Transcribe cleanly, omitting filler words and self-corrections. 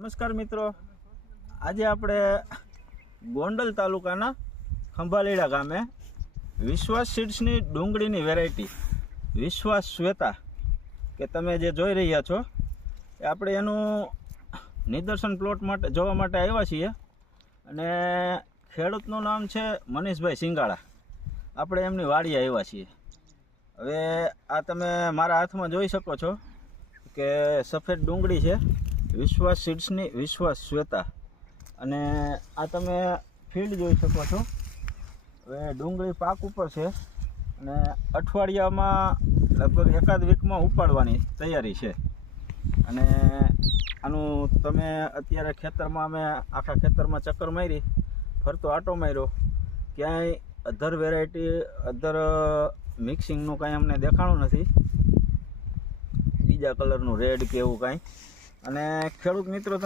નમસ્કાર મિત્રો, આજે આપણે ગોંડલ તાલુકાના ખંભાલીડા ગામે વિશ્વાસ સીડ્સની ડુંગળીની વેરાયટી વિશ્વાસ શ્વેતા કે તમે જે જોઈ રહ્યા છો એ આપણે એનું નિદર્શન પ્લોટ માટે જોવા માટે આવ્યા છીએ. અને ખેડૂતનું નામ છે મનીષભાઈ સિંગાળા. આપણે એમની વાડીએ આવ્યા છીએ. હવે આ તમે મારા હાથમાં જોઈ શકો છો કે સફેદ ડુંગળી છે, વિશ્વાસ સીડ્સની વિશ્વાસ શ્વેતા. અને આ તમે ફીલ્ડ જોઈ શકો છો. હવે ડુંગળી પાક ઉપર છે અને અઠવાડિયામાં લગભગ એકાદ વીકમાં ઉપાડવાની તૈયારી છે. અને આનું તમે અત્યારે ખેતરમાં અમે આખા ખેતરમાં ચક્કર મારી, ફરતો આટો માર્યો, ક્યાંય અધર વેરાયટી અધર મિક્સિંગનું કાંઈ અમને દેખાણું નથી, બીજા કલરનું રેડ કે એવું કાંઈ. અને ખેડૂત મિત્રો